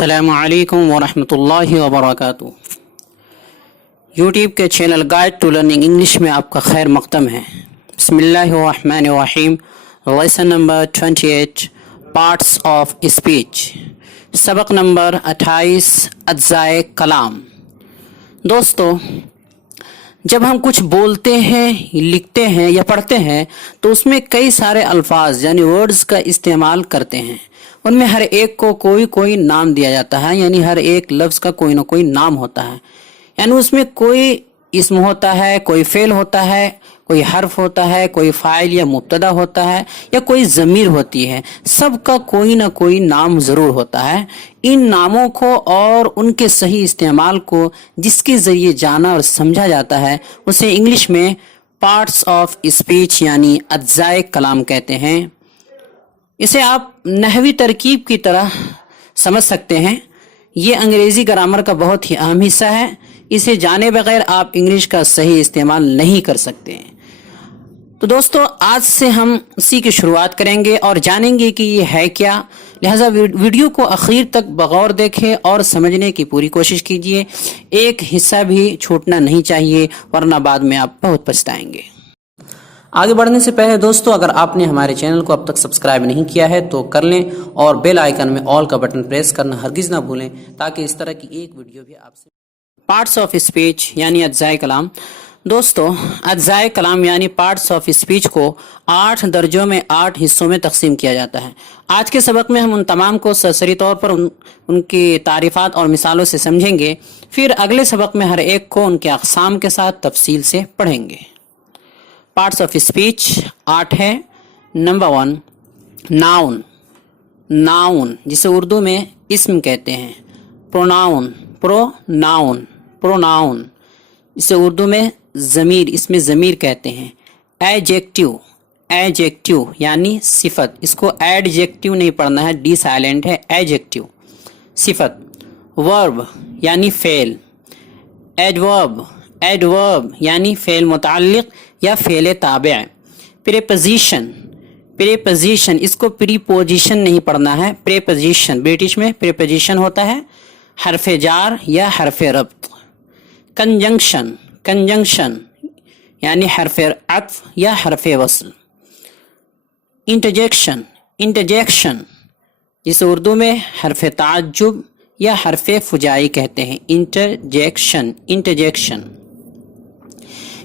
अस्सलामु अलैकुम वरहमतुल्लाहि वबरकातुहू। यूट्यूब के channel guide to learning English में आपका खैर मकदम है। बिस्मिल्लाहिर्रहमानिर्रहीम। Lesson number 28 parts of speech, सबक नंबर 28 अज्जाए कलाम। दोस्तों, जब हम कुछ बोलते हैं, लिखते हैं या पढ़ते हैं तो उसमें कई सारे अल्फाज यानी वर्ड्स का इस्तेमाल करते हैं। उनमें हर एक को कोई नाम दिया जाता है, यानी हर एक लफ्ज़ का कोई ना कोई नाम होता है। यानी उसमें कोई इस्म होता है, कोई फेल होता है, कोई हर्फ होता है, कोई फाइल या मुब्तदा होता है या कोई ज़मीर होती है। सबका कोई ना कोई नाम ज़रूर होता है। इन नामों को और उनके सही इस्तेमाल को जिसके ज़रिए जाना और समझा जाता है उसे इंग्लिश में पार्ट्स ऑफ स्पीच यानी अज्जाए कलाम कहते हैं। इसे आप नहवी तरकीब की तरह समझ सकते हैं। ये अंग्रेज़ी ग्रामर का बहुत ही अहम हिस्सा है। इसे जाने बगैर आप इंग्लिश का सही इस्तेमाल नहीं कर सकते। तो दोस्तों, आज से हम इसी की शुरुआत करेंगे और जानेंगे कि ये है क्या। लिहाजा वीडियो को आखिर तक बगौर देखें और समझने की पूरी कोशिश कीजिए। एक हिस्सा भी छूटना नहीं चाहिए, वरना बाद में आप बहुत पछताएंगे। आगे बढ़ने से पहले दोस्तों, अगर आपने हमारे चैनल को अब तक सब्सक्राइब नहीं किया है तो कर लें और बेल आइकन में ऑल का बटन प्रेस करना हरगिज़ ना भूलें, ताकि इस तरह की एक वीडियो भी आपसे। पार्ट्स ऑफ स्पीच यानी अज्जाए कलाम। दोस्तों, अज्जाए कलाम यानी पार्ट्स ऑफ स्पीच को 8 दर्जों में 8 हिस्सों में तकसीम किया जाता है। आज के सबक में हम उन तमाम को सरसरी तौर पर उनकी तारीफ़ात और मिसालों से समझेंगे। फिर अगले सबक में हर एक को उनके अक़साम के साथ तफसील से पढ़ेंगे। पार्ट्स ऑफ स्पीच 8 है। Number 1, noun. नाउन जिसे उर्दू में इस्म कहते हैं। प्रोनाउन, प्रोनाउन इसे उर्दू में ज़मीर, इसमें ज़मीर कहते हैं। एडजेक्टिव, एडजेक्टिव यानी सिफत, इसको एडजेक्टिव नहीं पढ़ना है, डी साइलेंट है, एडजेक्टिव सिफत। वर्ब यानी फेल। एडवर्ब, एडवर्ब यानी फेल मुताल्लिक या फेल ताबे। प्रीपोजिशन, प्रीपोजिशन इसको प्रीपोजिशन नहीं पढ़ना है, प्रीपोजिशन, ब्रिटिश में प्रीपोजिशन होता है हरफ जार या हरफ रब्त। कंजंक्शन, कंजंक्शन यानी हरफ अत्फ या हरफ वस्ल। इंटरजेक्शन, इंटरजेक्शन जिसे उर्दू में हरफ ताज्जुब या हरफ फुजाई कहते हैं। Interjection, interjection.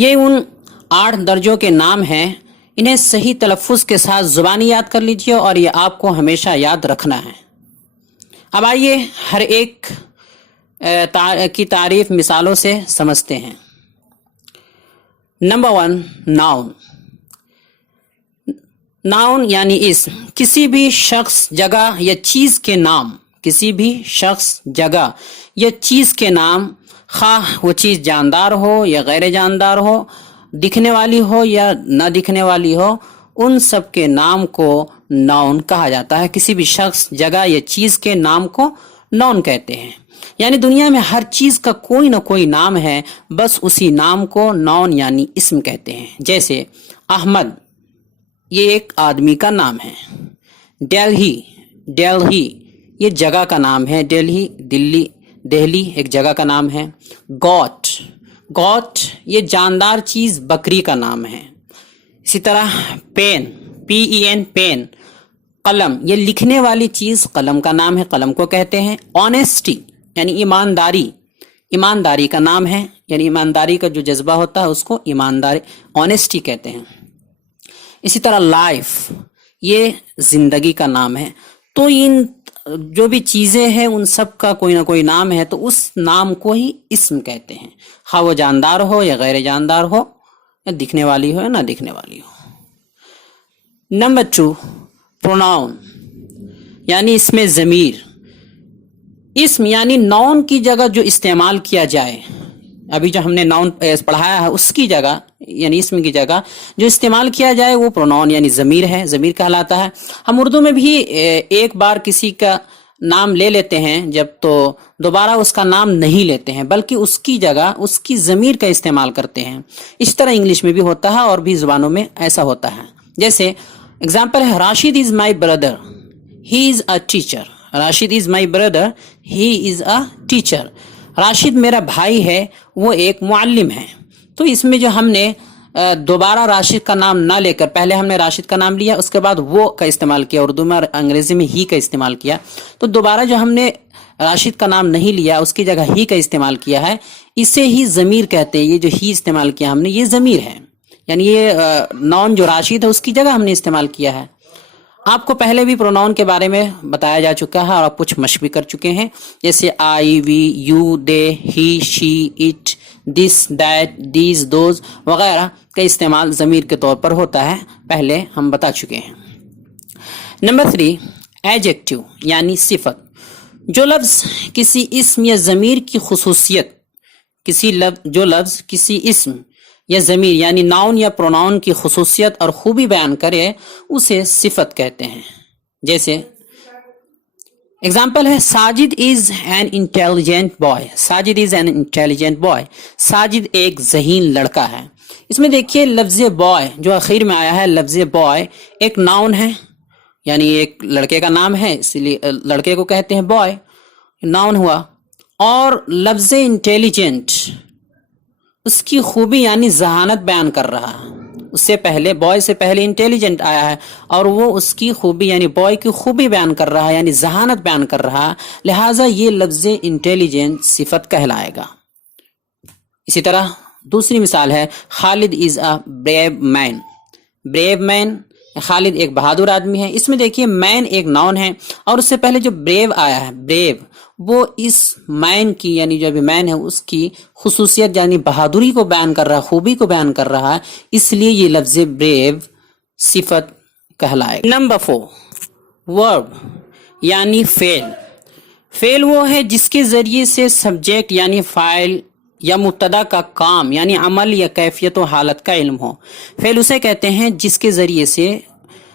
ये उन 8 दर्जों के नाम हैं। इन्हें सही तलफ़ुज़ के साथ ज़ुबानी याद कर लीजिए और ये आपको हमेशा याद रखना है। अब आइए हर एक की तारीफ मिसालों से समझते हैं। Number 1, noun. नाउन यानी इस्म, किसी भी शख्स, जगह या चीज़ के नाम, किसी भी शख्स, जगह या चीज़ के नाम, खाह वो चीज़ जानदार हो या गैर जानदार हो, दिखने वाली हो या न दिखने वाली हो, उन सब के नाम को नाउन कहा जाता है। किसी भी शख्स, जगह या चीज़ के नाम को नाउन कहते हैं। यानी दुनिया में हर चीज़ का कोई ना कोई नाम है, बस उसी नाम को नाउन यानी इस्म कहते हैं। जैसे अहमद, ये एक आदमी का नाम है। दिल्ली, दिल्ली ये जगह का नाम है। दिल्ली, दिल्ली, दिल्ली एक जगह का नाम है। गॉट, गॉट ये जानदार चीज़, बकरी का नाम है। इसी तरह पेन, PEN पेन। कलम ये लिखने वाली चीज़, कलम का नाम है, कलम को कहते हैं। ऑनेस्टी यानी ईमानदारी, ईमानदारी का नाम है, यानी ईमानदारी का जो जज्बा होता है उसको ईमानदारी, ऑनेस्टी कहते हैं। इसी तरह लाइफ ये ज़िंदगी का नाम है। तो इन जो भी चीज़ें हैं उन सब का कोई ना कोई नाम है, तो उस नाम को ही इस्म कहते हैं, हाँ वो जानदार हो या गैर जानदार हो, या दिखने वाली हो या ना दिखने वाली हो। नंबर 2, प्रोनाउन यानी इसमें ज़मीर। इस्म यानी नाउन की जगह जो इस्तेमाल किया जाए, अभी जो हमने नाउन पढ़ाया है उसकी जगह यानी इस्म की जगह जो इस्तेमाल किया जाए वो प्रोनाउन यानी ज़मीर है, ज़मीर कहलाता है। हम उर्दू में भी एक बार किसी का नाम ले लेते हैं जब, तो दोबारा उसका नाम नहीं लेते हैं, बल्कि उसकी जगह उसकी ज़मीर का इस्तेमाल करते हैं। इस तरह इंग्लिश में भी होता है और भी ज़ुबानों में ऐसा होता है। जैसे एग्जाम्पल है, Rashid is my brother, he is a teacher. Rashid is my brother, he is a teacher. Rashid मेरा भाई है, वो एक मुअल्लिम है। तो इसमें जो हमने दोबारा राशिद का नाम ना लेकर, पहले हमने राशिद का नाम लिया, उसके बाद वो का इस्तेमाल किया, उर्दू में और अंग्रेजी में ही का इस्तेमाल किया। तो दोबारा जो हमने राशिद का नाम नहीं लिया, उसकी जगह ही का इस्तेमाल किया है, इसे ही ज़मीर कहते हैं। ये जो ही इस्तेमाल किया हमने, ये ज़मीर है, यानी ये नाउन जो राशिद है उसकी जगह हमने इस्तेमाल किया है। आपको पहले भी प्रोनाउन के बारे में बताया जा चुका है और आप कुछ मश्क भी कर चुके हैं, जैसे I, we, you, they, he, she, it, this, that, these, those वगैरह का इस्तेमाल ज़मीर के तौर पर होता है, पहले हम बता चुके हैं। नंबर 3, एडजेक्टिव यानी सिफत। जो लफ्ज़ किसी इस्म या ज़मीर की खुसूसियत, जो लफ्ज़ किसी इस्म या ज़मीर यानी नाउन या प्रोनाउन की खुसूसियत और खूबी बयान करे, उसे सिफत कहते हैं। जैसे एग्जाम्पल है, Sajid is an intelligent boy. Sajid is an intelligent boy. Sajid एक ज़हीन लड़का है। इसमें देखिए लफ्ज़ बॉय जो आखिर में आया है, लफ्ज़ बॉय एक नाउन है, यानी एक लड़के का नाम है, इसलिए लड़के को कहते हैं बॉय, नाउन हुआ। और लफ्ज़ इंटेलिजेंट उसकी खूबी यानी जहानत बयान कर रहा है। उससे पहले बॉय से पहले इंटेलिजेंट आया है और वो उसकी खूबी यानी बॉय की खूबी बयान कर रहा है, यानी जहानत बयान कर रहा है, लिहाजा ये लफ्ज़ इंटेलिजेंट सिफत कहलाएगा। इसी तरह दूसरी मिसाल है, Khalid is a brave man. Brave man, Khalid एक बहादुर आदमी है। इसमें देखिए मैन एक नाउन है और उससे पहले जो ब्रेव आया है, ब्रेव, वो इस मैन की यानी जो अभी मैन है उसकी खुसूसियत यानी बहादुरी को बयान कर रहा है, खूबी को बयान कर रहा है, इसलिए ये लफ्ज़ ब्रेव सिफत कहलाए। नंबर 4, वर्ब यानी फेल। फेल वो है जिसके ज़रिए से सब्जेक्ट यानी फ़ाइल या मुब्तदा का काम यानी अमल या कैफियत व हालत का इल्म हो। फेल उसे कहते हैं जिसके ज़रिए से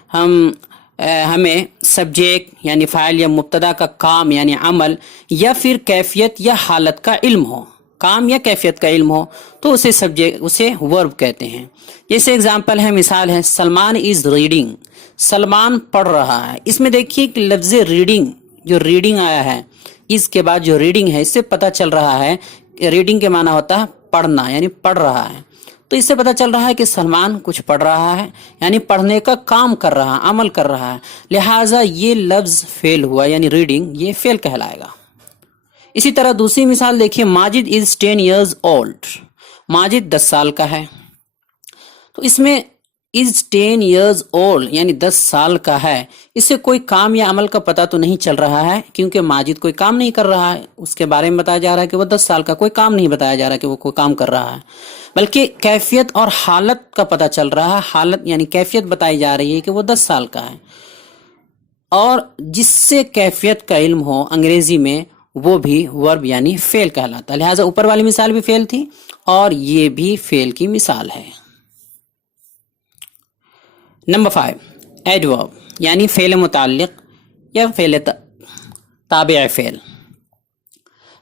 हमें सब्जेक्ट यानी फ़ाइल या मुब्तदा का काम यानी अमल या फिर कैफियत या हालत का इल्म हो, काम या कैफियत का इल्म हो, तो उसे वर्ब कहते हैं। जैसे एग्जांपल है, मिसाल है, सलमान इज़ रीडिंग। सलमान पढ़ रहा है। इसमें देखिए कि लफ्ज़ रीडिंग, जो रीडिंग आया है इसके बाद जो रीडिंग है, इससे पता चल रहा है कि रीडिंग के माना होता है पढ़ना, यानी पढ़ रहा है। तो इससे पता चल रहा है कि सलमान कुछ पढ़ रहा है, यानी पढ़ने का काम कर रहा है, अमल कर रहा है, लिहाजा ये लफ्ज़ फेल हुआ, यानी रीडिंग, ये फेल कहलाएगा। इसी तरह दूसरी मिसाल देखिए, Majid is 10 years old। Majid 10 साल का है। तो इसमें इज़ 10 years old यानी 10 साल का है, इससे कोई काम या अमल का पता तो नहीं चल रहा है, क्योंकि माजिद कोई काम नहीं कर रहा है, उसके बारे में बताया जा रहा है कि वो 10 साल का, कोई काम नहीं बताया जा रहा कि वो कोई काम कर रहा है, बल्कि कैफियत और हालत का पता चल रहा है। हालत यानी कैफियत बताई जा रही है कि वो 10 साल का है, और जिससे कैफियत का इल्म हो अंग्रेजी में, वो भी वर्ब यानी फेल कहलाता है। लिहाजा ऊपर वाली मिसाल भी फेल थी और ये भी फेल की मिसाल है। नंबर 5, एडवर्ब यानी फेल मुताल्लिक या फेल ताबिअ फेल।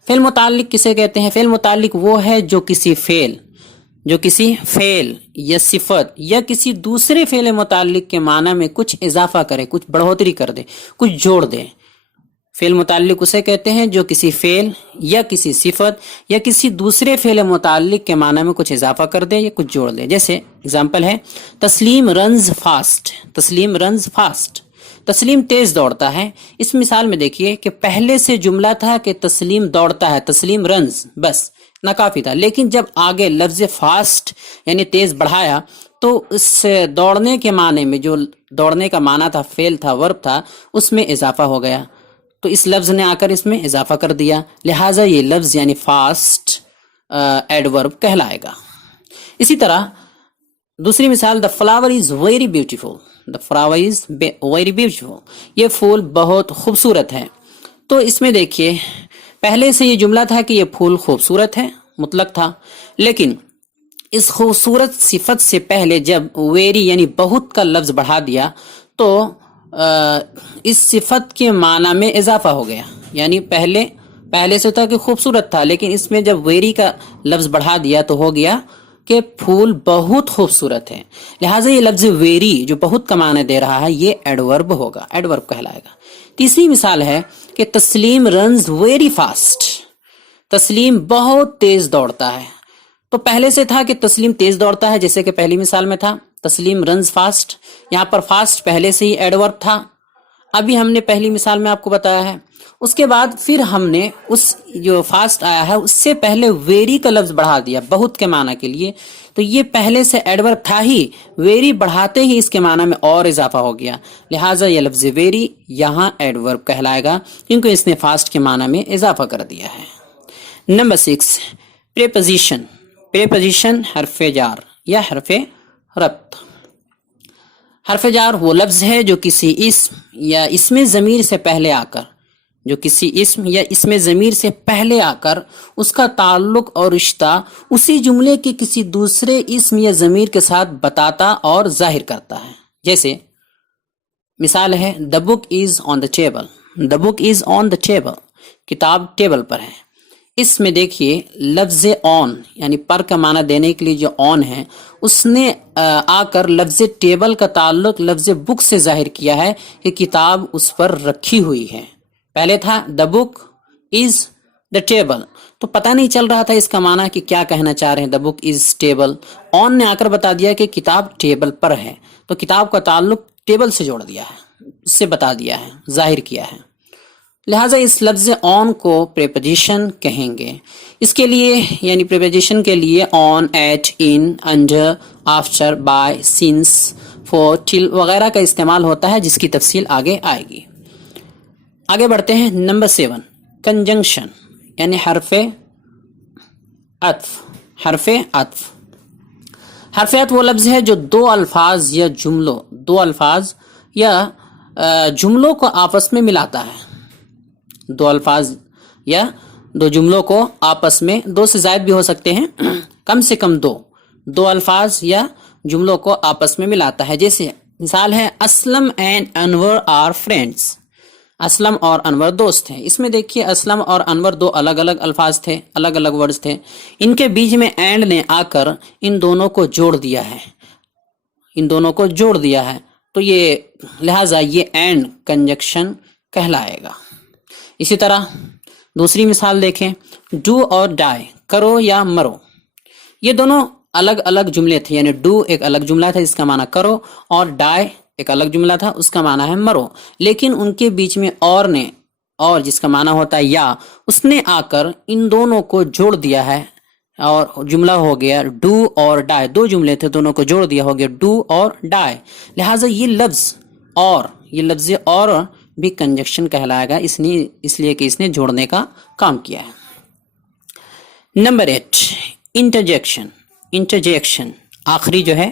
फेल मुताल्लिक किसे कहते हैं? फेल मुताल्लिक वो है जो किसी फेल या सिफत या किसी दूसरे फेल मुताल्लिक के माना में कुछ इजाफा करे, कुछ बढ़ोतरी कर दे, कुछ जोड़ दे। फेल मुताल्लिक उसे कहते हैं जो किसी फेल या किसी सिफत या किसी दूसरे फेल मुताल्लिक के माना में कुछ इजाफा कर दे या कुछ जोड़ दे। जैसे एग्जाम्पल है, तस्लीम रन्स फास्ट। तस्लीम रन्स फास्ट, तस्लीम तेज दौड़ता है। इस मिसाल में देखिए कि पहले से जुमला था कि तस्लीम दौड़ता है, तस्लीम रन्स, बस ना काफी था, लेकिन जब आगे लफ्ज फास्ट यानी तेज बढ़ाया तो इस दौड़ने के माने में, जो दौड़ने का माना था, फेल था, वर्ब था, उसमें इजाफा हो गया, तो इस लफ्ज ने आकर इसमें इजाफा कर दिया, लिहाजा ये लफ्ज यानी फास्ट एडवर्ब कहलाएगा। इसी तरह दूसरी मिसाल, the flower is very beautiful. The flower is very beautiful, ये फूल बहुत खूबसूरत है। तो इसमें देखिए पहले से ये जुमला था कि ये फूल खूबसूरत है, मुतलक था, लेकिन इस खूबसूरत सिफत से पहले जब वेरी यानी बहुत का लफ्ज बढ़ा दिया तो इस सिफत के माना में इजाफा हो गया। यानी पहले से था कि खूबसूरत था, लेकिन इसमें जब वेरी का लफ्ज बढ़ा दिया तो हो गया कि फूल बहुत खूबसूरत है। लिहाजा ये लफ्ज वेरी जो बहुत का माना दे रहा है, ये एडवर्ब होगा, एडवर्ब कहलाएगा। तीसरी मिसाल है, کہ تسلیم رنز ویری فاسٹ، تسلیم بہت تیز دوڑتا ہے. تو پہلے سے تھا کہ تسلیم تیز دوڑتا ہے، جیسے کہ پہلی مثال میں تھا تسلیم رنز فاسٹ. یہاں پر فاسٹ پہلے سے ہی ایڈورب تھا، ابھی ہم نے پہلی مثال میں آپ کو بتایا ہے. اس کے بعد پھر ہم نے اس جو فاسٹ آیا ہے اس سے پہلے ویری کا لفظ بڑھا دیا بہت کے معنی کے لیے. تو یہ پہلے سے ایڈورب تھا ہی، ویری بڑھاتے ہی اس کے معنی میں اور اضافہ ہو گیا، لہٰذا یہ لفظ ویری یہاں ایڈورب کہلائے گا کیونکہ اس نے فاسٹ کے معنی میں اضافہ کر دیا ہے. Number 6 preposition. پریپوزیشن حرف جار یا حرف ربط. حرف جار وہ لفظ ہے جو کسی اسم یا اسم ضمیر سے پہلے آ کر اس کا تعلق اور رشتہ اسی جملے کے کسی دوسرے اسم یا ضمیر کے ساتھ بتاتا اور ظاہر کرتا ہے. جیسے مثال ہے the book is on the table. The book is on the table, کتاب ٹیبل پر ہے. اس میں دیکھیے لفظ آن یعنی پر کا معنی دینے کے لیے جو آن ہے اس نے آ کر لفظ ٹیبل کا تعلق لفظ بک سے ظاہر کیا ہے کہ کتاب اس پر رکھی ہوئی ہے. پہلے تھا دا بک از دا ٹیبل، تو پتہ نہیں چل رہا تھا اس کا معنی کہ کیا کہنا چاہ رہے ہیں. دا بک از ٹیبل، آن نے آ کر بتا دیا کہ کتاب ٹیبل پر ہے، تو کتاب کا تعلق ٹیبل سے جوڑ دیا ہے، اس سے بتا دیا ہے، ظاہر کیا ہے. لہٰذا اس لفظ آن کو پریپوزیشن کہیں گے. اس کے لیے یعنی پریپوزیشن کے لیے on, at, in, under, after, by, since, for, till وغیرہ کا استعمال ہوتا ہے جس کی تفصیل آگے آئے گی. آگے بڑھتے ہیں. نمبر 7 کنجنکشن یعنی حرف عطف. حرف عطف. حرف عطف وہ لفظ ہے جو دو الفاظ یا جملوں کو آپس میں ملاتا ہے. دو الفاظ یا دو جملوں کو آپس میں، دو سے زائد بھی ہو سکتے ہیں، کم سے کم دو الفاظ یا جملوں کو آپس میں ملاتا ہے. جیسے مثال ہے Aslam and Anwar are friends. Aslam اور انور دوست ہیں. اس میں دیکھیے اسلم اور انور دو الگ الگ الفاظ تھے، الگ الگ ورڈز تھے، ان کے بیچ میں اینڈ نے آ کر ان دونوں کو جوڑ دیا ہے، تو یہ لہٰذا یہ اینڈ کنجنکشن کہلائے گا. اسی طرح دوسری مثال دیکھیں ڈو اور ڈائی، کرو یا مرو. یہ دونوں الگ الگ جملے تھے، یعنی ڈو ایک الگ جملہ تھا جس کا معنی کرو، اور ڈائی ایک الگ جملہ تھا اس کا معنی ہے مرو. لیکن ان کے بیچ میں اور جس کا معنی ہوتا ہے یا، اس نے آ کر ان دونوں کو جوڑ دیا ہے اور جملہ ہو گیا ڈو اور ڈائی. دو جملے تھے، دونوں کو جوڑ دیا، ہو گیا ڈو اور ڈائی. لہٰذا یہ لفظ اور بھی کنجنکشن کہلائے گا، اس لیے کہ اس نے جوڑنے کا کام کیا ہے. نمبر 8 انٹرجیکشن. انٹرجیکشن آخری جو ہے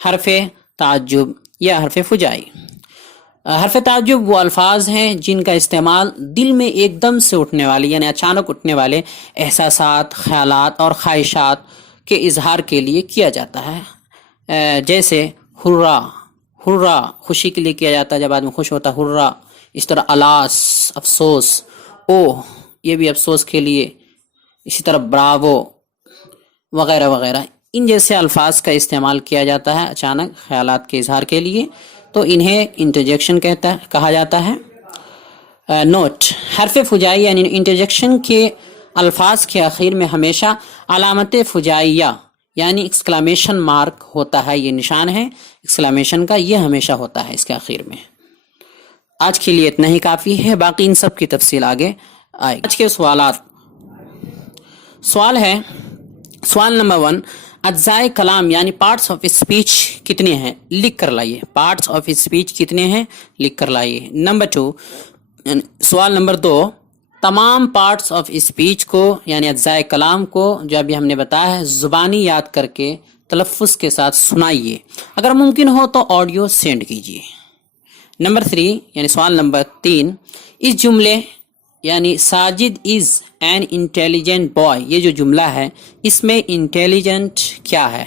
حرف تعجب یا حرف فجائی. حرف تعجب وہ الفاظ ہیں جن کا استعمال دل میں ایک دم سے اٹھنے والے یعنی اچانک اٹھنے والے احساسات، خیالات اور خواہشات کے اظہار کے لیے کیا جاتا ہے. جیسے ہرا، خوشی کے لیے کیا جاتا ہے، جب آدمی خوش ہوتا ہے ہرا. اس طرح الاس، افسوس، اوہ یہ بھی افسوس کے لیے. اسی طرح براوو وغیرہ وغیرہ، ان جیسے الفاظ کا استعمال کیا جاتا ہے اچانک خیالات کے اظہار کے لیے، تو انہیں انٹرجیکشن کہا جاتا ہے. نوٹ: حرف فجائی یعنی انٹرجیکشن کے الفاظ کے آخر میں ہمیشہ علامت فجائیہ یعنی ایکسکلامیشن مارک ہوتا ہے. یہ نشان ہے ایکسکلامیشن کا، یہ ہمیشہ ہوتا ہے اس کے آخر میں. آج کے لیے اتنا ہی کافی ہے، باقی ان سب کی تفصیل آگے آئے گی. آج کے سوالات. سوال ہے، سوال نمبر 1 اجزائے کلام یعنی پارٹس آف اسپیچ کتنے ہیں؟ لکھ کر لائیے. پارٹس آف اسپیچ کتنے ہیں؟ لکھ کر لائیے. نمبر 2 سوال نمبر 2 تمام پارٹس آف اسپیچ کو یعنی اجزائے کلام کو جو ابھی ہم نے بتایا ہے زبانی یاد کر کے تلفظ کے ساتھ سنائیے، اگر ممکن ہو تو آڈیو سینڈ کیجیے. نمبر 3 یعنی سوال نمبر 3 اس جملے یعنی Sajid is an intelligent boy, یہ جو جملہ ہے اس میں انٹیلیجنٹ کیا ہے؟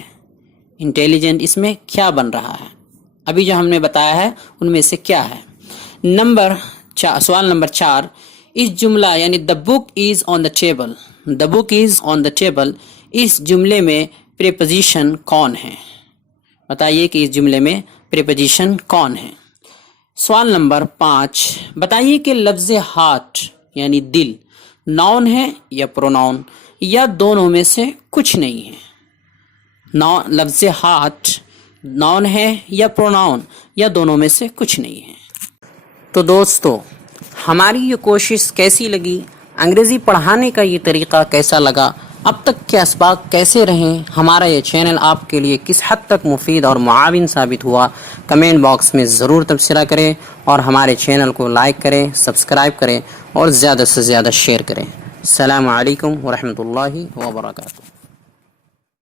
انٹیلیجنٹ اس میں کیا بن رہا ہے؟ ابھی جو ہم نے بتایا ہے ان میں سے کیا ہے؟ سوال نمبر 4 اس جملہ یعنی دا book is on the table, the book is on the table, اس جملے میں پریپوزیشن کون ہے؟ بتائیے کہ اس جملے میں پریپوزیشن کون ہے؟ سوال نمبر 5، بتائیے کہ لفظ ہارٹ یعنی دل ناؤن ہے یا پروناؤن یا دونوں میں سے کچھ نہیں ہے؟ لفظ ہارٹ ناؤن ہے یا پروناؤن یا دونوں میں سے کچھ نہیں ہے؟ تو دوستو، ہماری یہ کوشش کیسی لگی، انگریزی پڑھانے کا یہ طریقہ کیسا لگا، اب تک کے اسباق کیسے رہیں، ہمارا یہ چینل آپ کے لیے کس حد تک مفید اور معاون ثابت ہوا، کمنٹ باکس میں ضرور تبصرہ کریں اور ہمارے چینل کو لائک کریں، سبسکرائب کریں اور زیادہ سے زیادہ شیئر کریں۔ السلام علیکم ورحمۃ اللہ وبرکاتہ۔